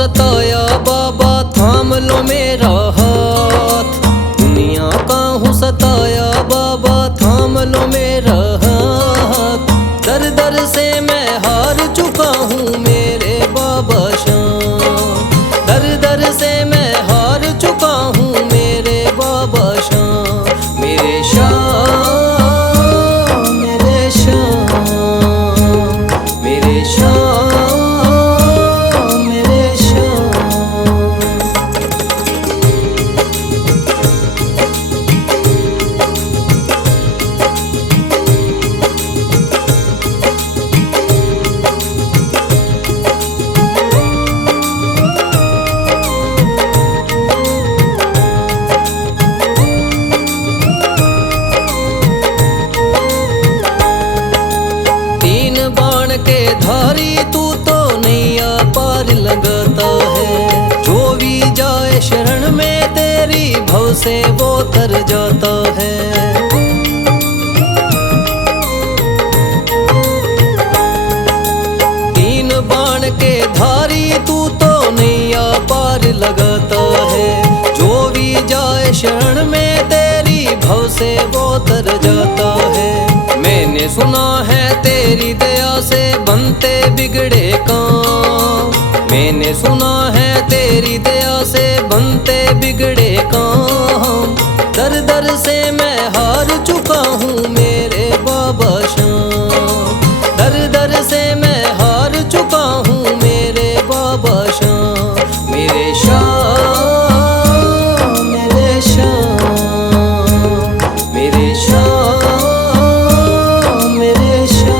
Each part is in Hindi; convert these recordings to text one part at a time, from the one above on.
सताया बाबा थाम लो मेरा हाथ। दुनिया काहू सताया बाबा थाम लो मेरा हाथ। दर दर से मैं हार चुका हूँ मेरे बाबा शाम। दर दर से मैं हार चुका हूँ मेरे बाबा शाम। मेरे शाम मेरे शाम मेरे शाम मेरे शाम। तीन बाण के धारी तू तो नैया पार लगाता है। जो भी जाए शरण में तेरी भव से वो तर जाता है। तीन बाण के धारी तू तो नैया पार लगाता है। जो भी जाए शरण में तेरी भव से वो तर जाता है। मैंने सुना है तेरी दया से बनते बिगड़े काम। मैंने सुना है तेरी दया से बनते बिगड़े काम। दर दर से मैं हार चुका हूँ मेरे बाबा शाम। दर दर से मैं हार चुका हूँ मेरे बाबा शाम। मेरे शाम मेरे शाम मेरे शाम मेरे शाम।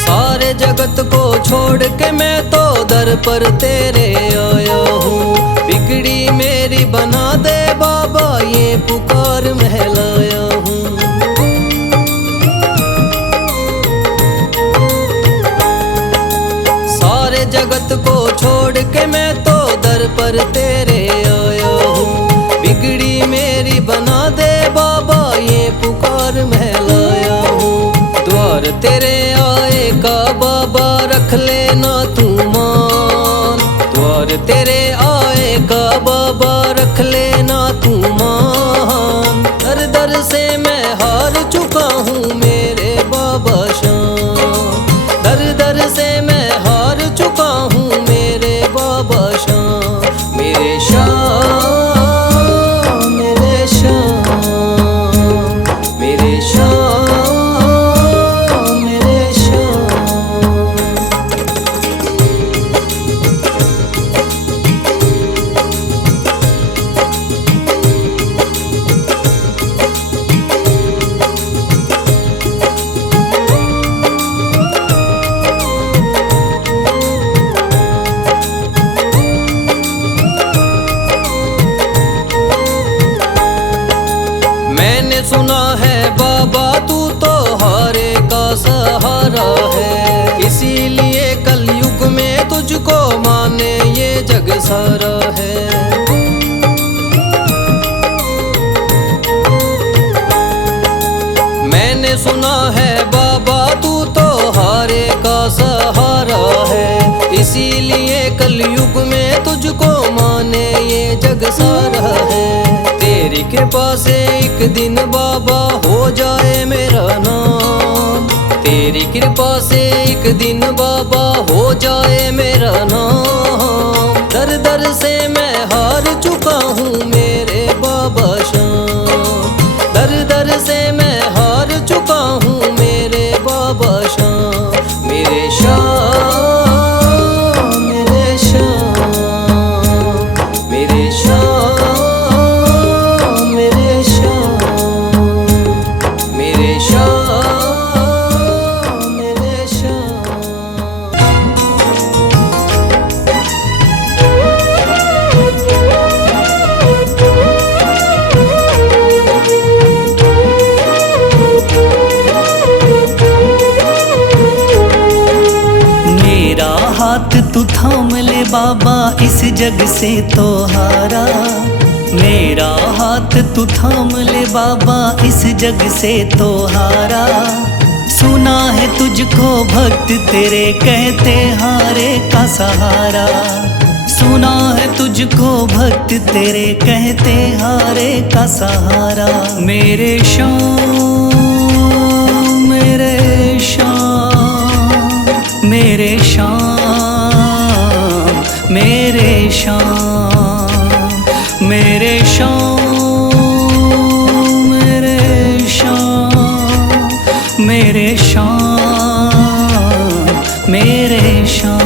सारे जगत को छोड़ के मैं तो दर पर तेरे आया हूँ। बिगड़ी मेरी बना दे बाबा ये पुकार महलाया हूँ। सारे जगत को छोड़ के मैं तो दर पर तेरे आया हूँ। बिगड़ी मेरी बना दे बाबा ये पुकार महलाया हूँ। द्वार तेरे आए का बाबा रख लेना तू मान। द्वार तेरे आए का बाबा रख लेना तू मान। दर दर से मैं हार चुका हूँ मेरे बाबा शाम। दर दर से मैं हार चुका हूँ मेरे बाबा शाम। मेरे शाम मेरे शाम मेरे शाम मेरे शाम। मैंने सुना है बाबा तू तो हारे का सहारा है। इसीलिए कलयुग में तुझको माने ये जग सारा है। मैंने सुना है बाबा तू तो हारे का सहारा है। इसीलिए कलयुग में तुझको माने ये जग सारा है। तेरी कृपा से एक दिन बाबा हो जाए मेरा नाम। तेरी कृपा से एक दिन बाबा हो जाए मेरा नाम। दर दर से मैं हार चुका हूँ मेरे बाबा शाम। दर दर से मैं हार चुका हूँ मेरे बाबा शाम। मेरे शाम मेरे शाम मेरे शाम मेरे शाम मेरे शाम मेरे शाम। तू थाम ले बाबा इस जग से तो हारा। मेरा हाथ तू थाम ले बाबा इस जग से तो हारा। सुना है तुझको भक्त तेरे कहते हारे का सहारा। सुना है तुझको भक्त तेरे कहते हारे का सहारा। मेरे श्याम मेरे श्याम मेरे श्याम मेरे श्याम मेरे श्याम मेरे श्याम मेरे श्याम मेरे श्याम।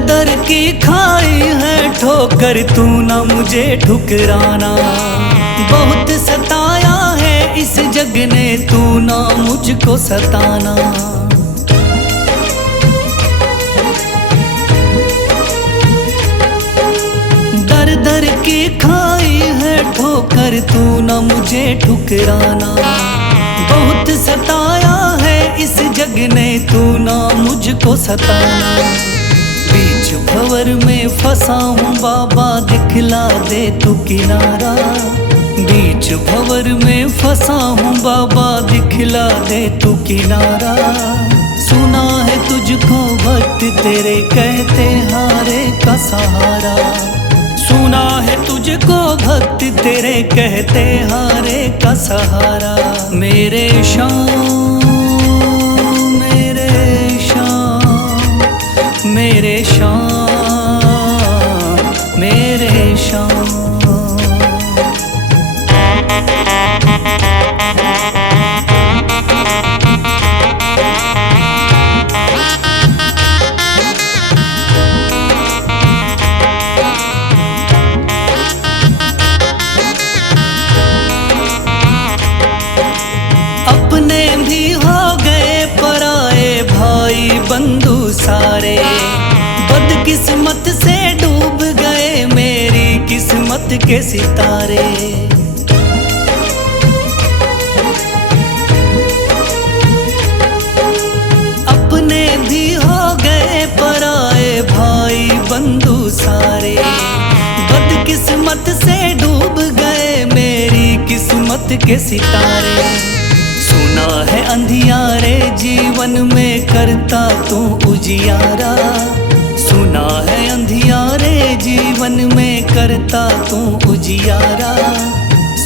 दर की खाई है ठोकर तू ना मुझे ठुकराना। बहुत सताया है इस जग ने तू ना मुझको सताना। दर दर की खाई है ठोकर तू ना मुझे ठुकराना। बहुत सताया है इस जग ने तू ना मुझको सताना। बीच भंवर में फंसा हूँ बाबा दिखला दे तू किनारा। बीच भंवर में फंसा हूँ बाबा दिखला दे तू किनारा। सुना है तुझको भक्त तेरे कहते हारे का सहारा। सुना है तुझको भक्त तेरे कहते हारे का सहारा। मेरे श्याम मेरे श्याम मेरे श्याम मेरे श्याम। अपने भी हो गए पराए भाई बंधु सारे। बदकिस्मत से डूब गए मेरी किस्मत के सितारे। अपने भी हो गए पराए भाई बंधु सारे। बदकिस्मत से डूब गए मेरी किस्मत के सितारे। सुना है अंधियारे जीवन में करता तू उजियारा। सुना है अंधियारे जीवन में करता तू उजियारा।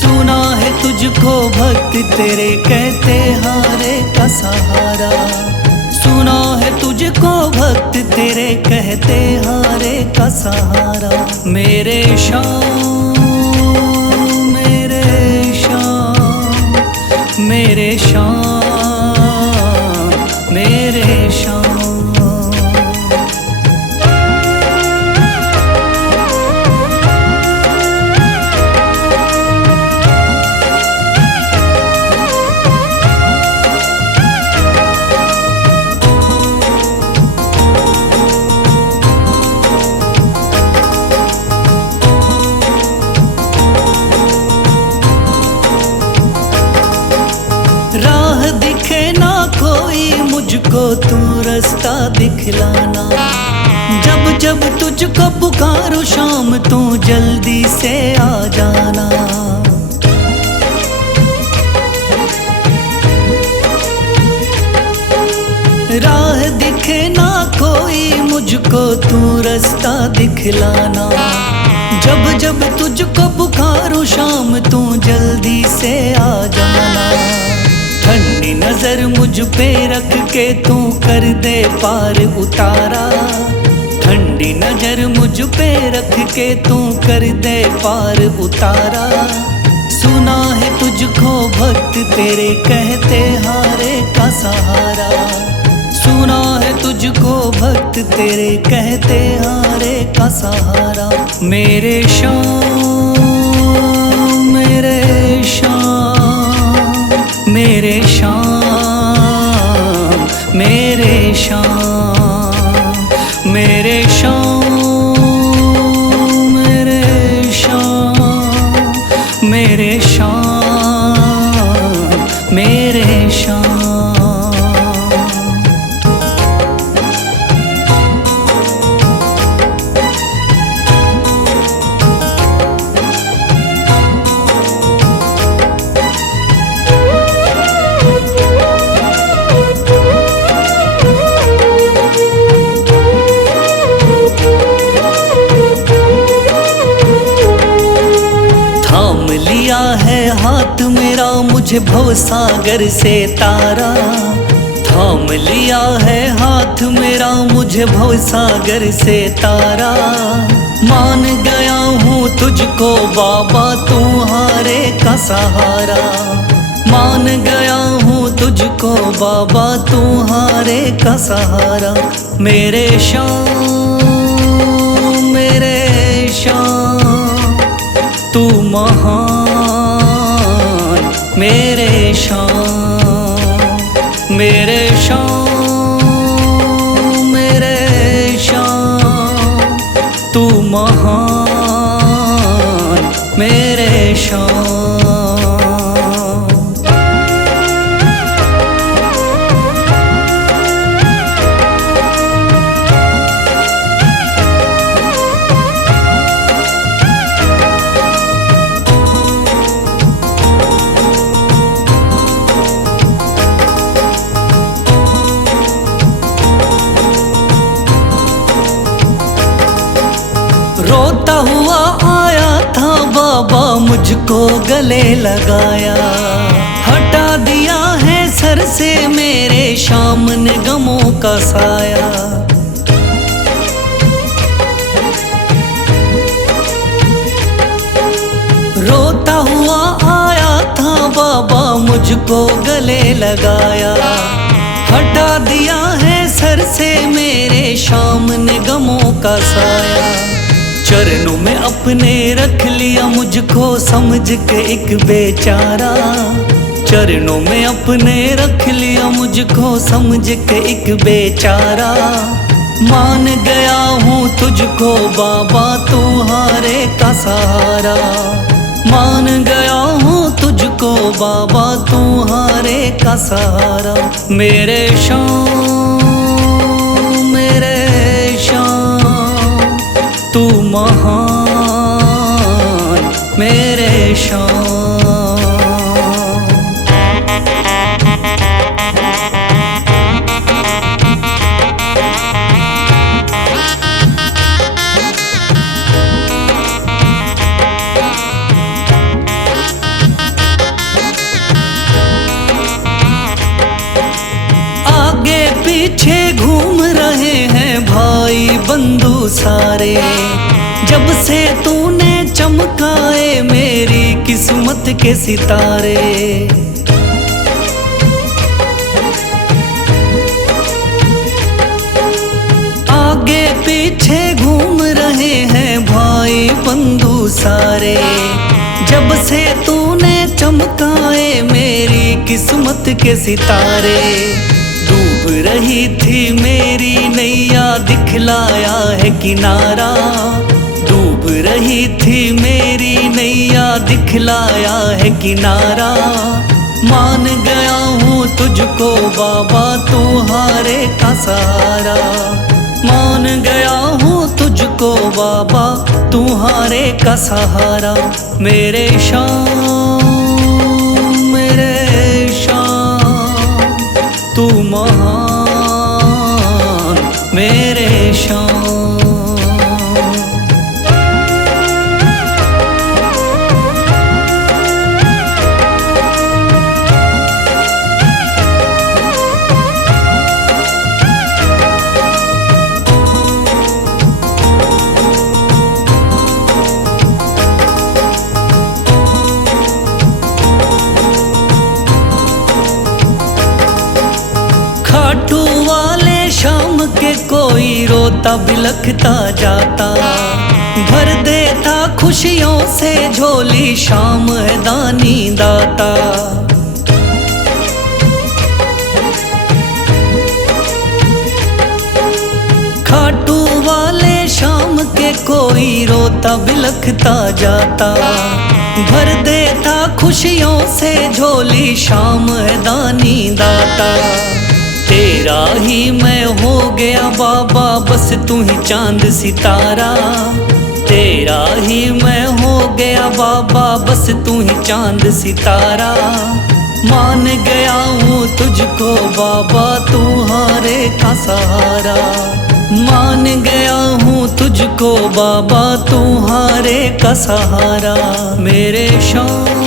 सुना है तुझको भक्त तेरे कहते हारे का सहारा। सुना है तुझको भक्त तेरे कहते हारे का सहारा। मेरे श्याम मेरे श्याम मेरे श्याम मेरे श्याम। राह दिखे ना कोई मुझको तू रास्ता दिखलाना। जब जब तुझको पुकारो शाम तू जल्दी से आ जाना। राह दिखे ना कोई मुझको तू रास्ता दिखलाना। जब जब तुझको पुकारो शाम तू जल्दी से आ जाना। ठंडी नजर मुझ पे रख के तू कर दे पार उतारा। ठंडी नजर मुझ पे रख के तू कर दे पार उतारा। सुना है तुझको भक्त तेरे कहते हारे का सहारा। सुना है तुझको भक्त तेरे कहते हारे का सहारा। मेरे श्याम मेरे शाम, मेरे शाम, मेरे शाम, मेरे शाम, मेरे शाम, मेरे शाम, मेरे शाम। थाम लिया है हाथ मेरा मुझे भवसागर से तारा, थाम लिया है हाथ मेरा मुझे भवसागर से तारा। मान गया हूँ तुझको बाबा तुम्हारे का सहारा, मान गया हूँ तुझको बाबा तुम्हारे का सहारा। मेरे शाम, मेरे शाम, तू महान, मेरे शाम, मेरे शाम, मेरे शाम, तू महान, मेरे शाम। रोता हुआ आया था बाबा मुझको गले लगाया, हटा दिया है सर से मेरे शाम ने गमों का साया। रोता हुआ आया था बाबा मुझको गले लगाया, हटा दिया है सर से मेरे शाम ने गमों का साया। चरणों में अपने रख लिया मुझको समझ के एक बेचारा, चरणों में अपने रख लिया मुझको समझ के एक बेचारा। मान गया हूँ तुझको बाबा तुम्हारे का सहारा, मान गया हूँ तुझको बाबा तुम्हारे का सहारा। मेरे शाम, मेरे शाम, तू महान, मेरे शाम। आगे पीछे घूम रहे हैं भाई बंधु सारे, जब से तूने चमकाए मेरी किस्मत के सितारे। आगे पीछे घूम रहे हैं भाई बंधु सारे, जब से तूने चमकाए मेरी किस्मत के सितारे। डूब रही थी मेरी नैया दिखलाया है किनारा, डूब रही थी मेरी नैया दिखलाया है किनारा। मान गया हूँ तुझको बाबा तुम्हारे का सहारा, मान गया हूँ तुझको बाबा तुम्हारे का सहारा। मेरे शाम, मेरे शाम, तू महान, मेरे शाम। खाटू वाले शाम के कोई रोता बिलखता जाता, भर देता खुश खुशियों से झोली शाम है दानी दाता। खाटू वाले शाम के कोई रोता बिलखता जाता। भर देता खुशियों से झोली शाम है दानी दाता। तेरा ही मैं हो गया बाबा बस तू ही चांद सितारा। तेरा ही मैं हो गया बाबा बस तू ही चांद सितारा। मान गया हूँ तुझको बाबा तू हारे का सहारा। मान गया हूँ तुझको बाबा तू हारे का सहारा। मेरे शाम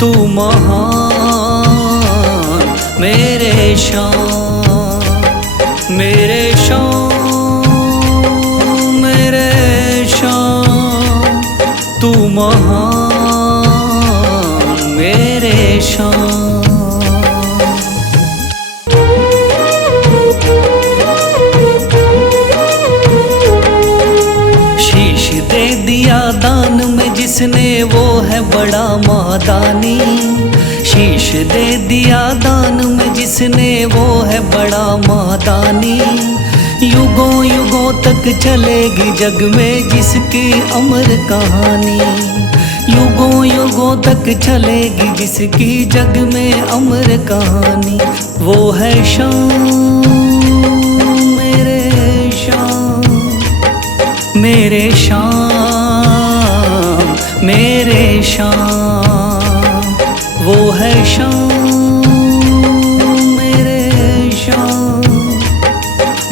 तू महान। मेरे शाम मेरे शाम तू महान। मेरे शाम दिया दान में जिसने वो है बड़ा मादानी। शीश दे दिया दान में जिसने वो है बड़ा मादानी। युगों युगों तक चलेगी जग में जिसकी अमर कहानी। युगों युगों तक चलेगी जिसकी जग में अमर कहानी। वो है शाम मेरे शाम मेरे शाम मेरे शाम। वो है शाम मेरे शाम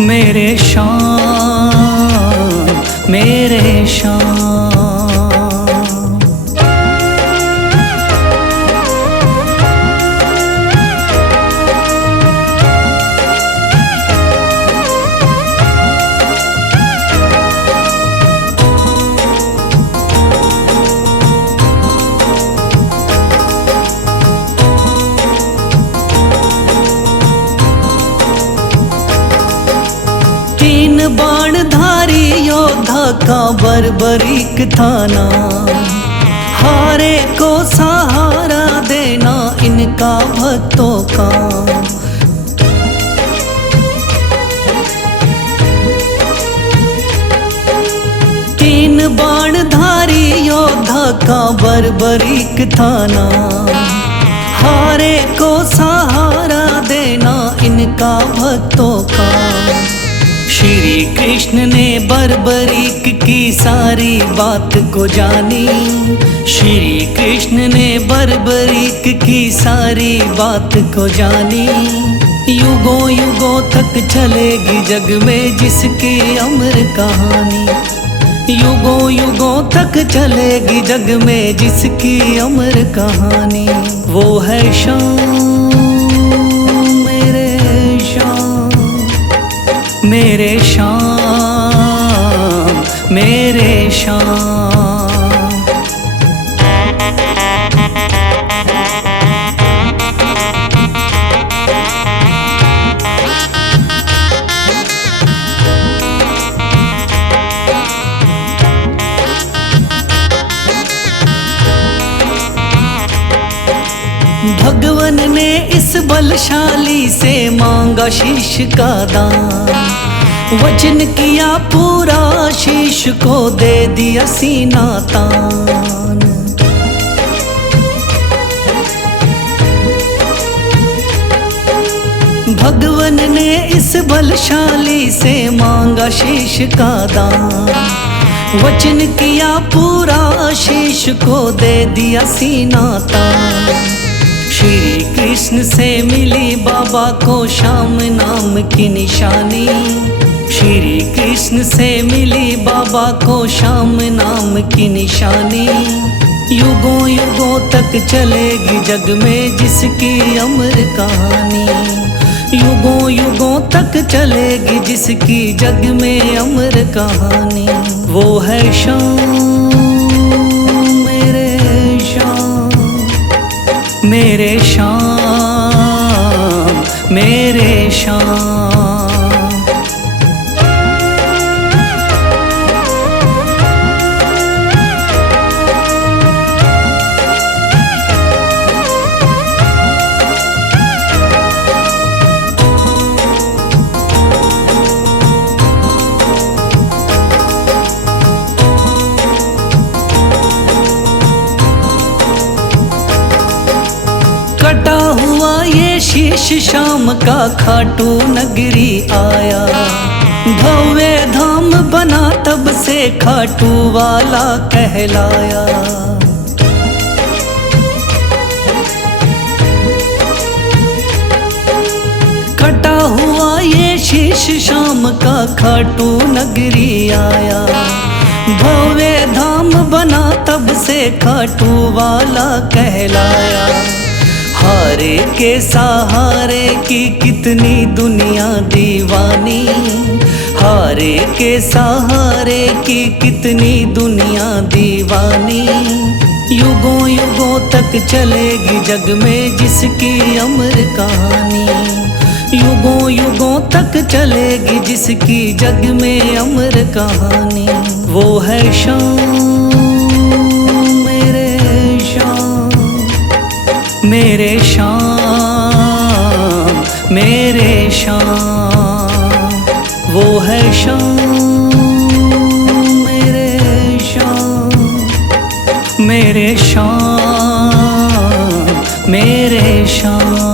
मेरे शाम मेरे शाम। तीन बाणधारी योद्धा का बर्बरीक थाना। हारे को सहारा देना इनका भक्तों का। तीन बाणधारी योद्धा का बर्बरीक थाना। हारे को सहारा देना इनका भक्तों का। श्री कृष्ण ने बर्बरीक की सारी बात को जानी। श्री कृष्ण ने बर्बरीक की सारी बात को जानी। युगों युगों तक चलेगी जग में जिसकी अमर कहानी। युगों युगों तक चलेगी जग में जिसकी अमर कहानी। वो है शाम मेरे शाम मेरे शाम मेरे शाम। भगवन ने इस बलशाली से मांगा शीश का दान। वचन किया पूरा शीश को दे दिया सीना तान। भगवन ने इस बलशाली से मांगा शीश का दान। वचन किया पूरा शीश को दे दिया सीना तान। श्री कृष्ण से मिली बाबा को श्याम नाम की निशानी। श्री कृष्ण से मिली बाबा को श्याम नाम की निशानी। युगों युगों तक चलेगी जग में जिसकी अमर कहानी। युगों युगों तक चलेगी जिसकी जग में अमर कहानी। वो है शाम मेरे शाम मेरे शाम मेरे शाम। शीश शाम का खाटू नगरी आया। भव्य धाम बना तब से खाटू वाला कहलाया। कटा हुआ ये शीश शाम का खाटू नगरी आया। भव्य धाम बना तब से खाटू वाला कहलाया। हारे के सहारे की कितनी दुनिया दीवानी, हारे के सहारे की कितनी दुनिया दीवानी। युगों युगों तक चलेगी जग में जिसकी अमर कहानी। युगों युगों तक चलेगी जिसकी जग में अमर कहानी। वो है शाम मेरे शाम, मेरे शाम मेरे शाम। वो है शाम मेरे शाम, मेरे शाम मेरे शाम।